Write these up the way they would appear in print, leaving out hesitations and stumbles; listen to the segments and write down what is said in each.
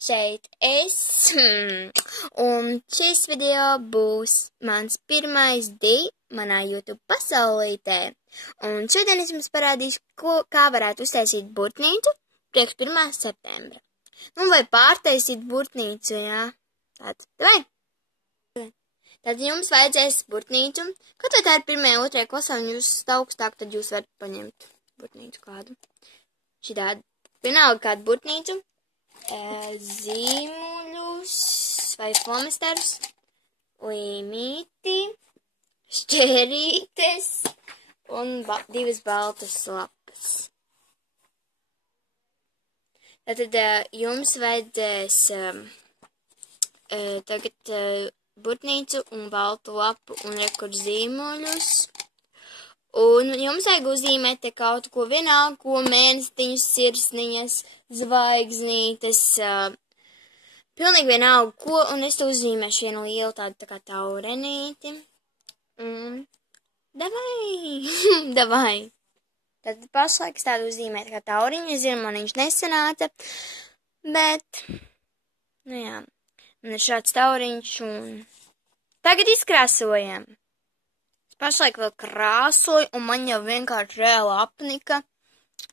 šeit es. Un šis video būs mans pirmais manā YouTube pasaulītē. Un šodien es jums parādīšu, kā varētu uztaisīt burtnīcu priekš 1. septembra. Vai pārtaisīt burtnīcu, jā. Tad jums vajadzēs burtnīcu. Kaut vai tā ir 1. 2. klasē un jūs esat augstāk, tad jūs varat paņemt burtnīcu kādu. Šitādu. Vienalga kādu burtnīcu. Zīmuļus vai flomasterus. Līmīti. Šķērītes. Un 2 baltas lapas. Tātad jums vajadzēs tagad burtnīcu un baltu lapu un rekur zīmuļus. Un jums vajag uzzīmēt te kaut ko vienalga, ko mēnestiņus, sirsniņas, zvaigznītes, pilnīgi vienalga ko, un es to uzzīmēšu vienu lielu tādu tā kā taurenīti. Davai! Tad pašlaik es tādu uzzīmēt kā tauriņu, es zinu, man viņš nesanāca, bet, jā, man ir šāds tauriņš un tagad izkrāsojam. Pašlaik vēl krāsoju, un man jau vienkārši reāli apnika.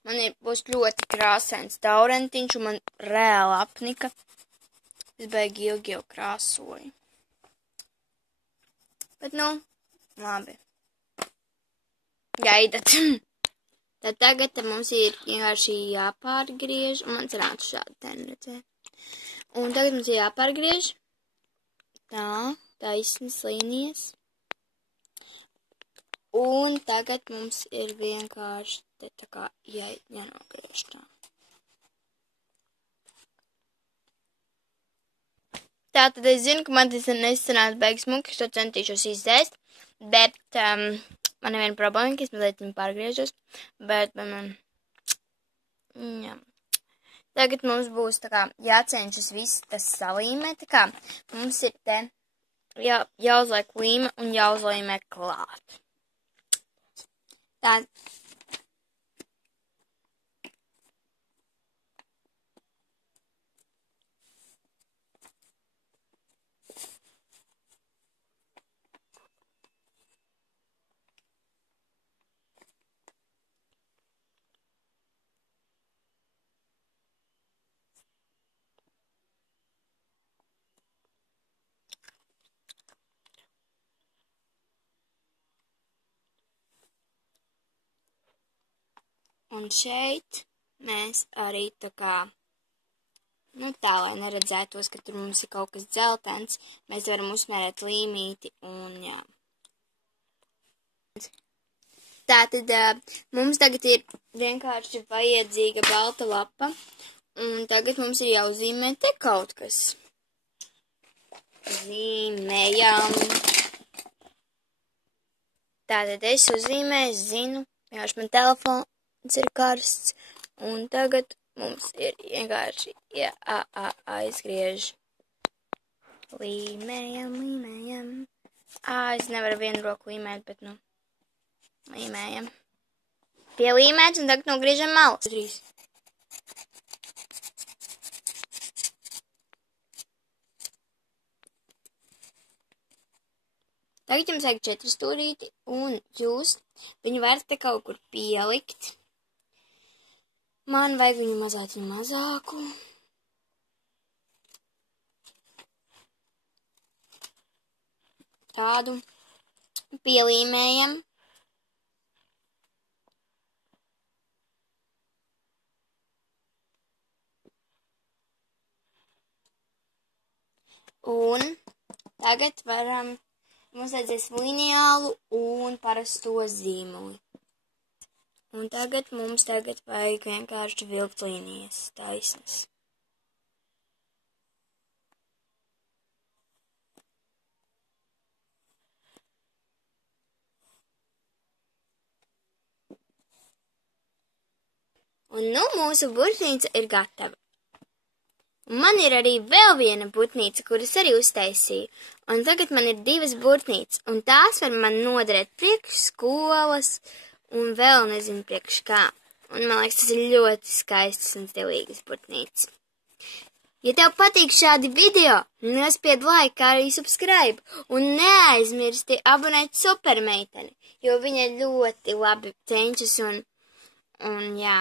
Man būs ļoti krāsains taurentiņš, un man reāli apnika. Es baigi ilgi jau krāsoju. Bet, labi. Gaidat. Tad tagad mums ir vienkārši jāpārgriež, un man sanāca šādi tenrecē. Un tagad mums ir jāpārgriež. Tā, taisnas līnijas. Un tagad mums ir vienkārši te tā kā jānogriež tā. Tātad es zinu, ka man tas nesanāca beigas smuki, es to centīšos izdzēst, bet man neviena problēma, ka es mazliet viņu pārgriežos, bet jā. Tagad mums būs tā kā jācenšas viss tas salīmē, tā kā mums ir te jāuzliek līme un jāuzlīmē klāt. Tā. Un šeit mēs arī tā kā, tā, lai neredzētos, ka tur mums ir kaut kas dzeltens, mēs varam uzmērēt līmīti un jā. Tātad mums tagad ir vienkārši vajadzīga balta lapa, un tagad mums ir jāuzzīmē te kaut kas. Zīmējam. Tātad es uzzīmēju, zinu, vienkārši man telefons ir karsts, un tagad mums ir vienkārši jāaizgriež. Līmējam. Es nevaru vienu roku līmēt, bet līmējam. Pielīmēts, un tagad nogriežam malas. Tagad jums vajag 4 stūrīti, un jūs viņu varat te kaut kur pielikt. Man vajag viņu mazāku. Tādu. Pielīmējam. Un tagad mums vajadzēs lineālu un parasto zīmuli. Un tagad mums vajag vienkārši vilkt līnijas taisnas. Un mūsu burtnīca ir gatava. Un man ir arī vēl viena burtnīca, kuras arī uztaisīju. Un tagad man ir 2 burtnīcas, un tās var man noderēt priekš skolas, un vēl nezinu priekš kā. Un man liekas, tas ir ļoti skaistas un stilīgas burtnīcas. Ja tev patīk šādi video, nospied like, kā arī subscribe, un neaizmirsti abonēt supermeiteni, jo viņa ļoti labi cenšas un jā.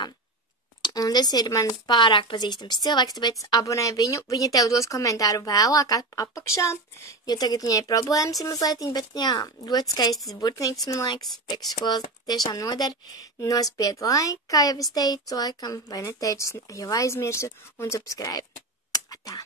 Un tas ir man pārāk pazīstams cilvēks, tāpēc abonē viņu. Viņa tev dos komentāru vēlāk apakšā, jo tagad viņai problēmas ir mazliet, bet jā, ļoti skaistas burtnītes, man liekas, priekš skolas tiešām noder. Nospied like, kā jau es teicu, laikam, vai neteicu, jau aizmirsu, un subscribe. Tā.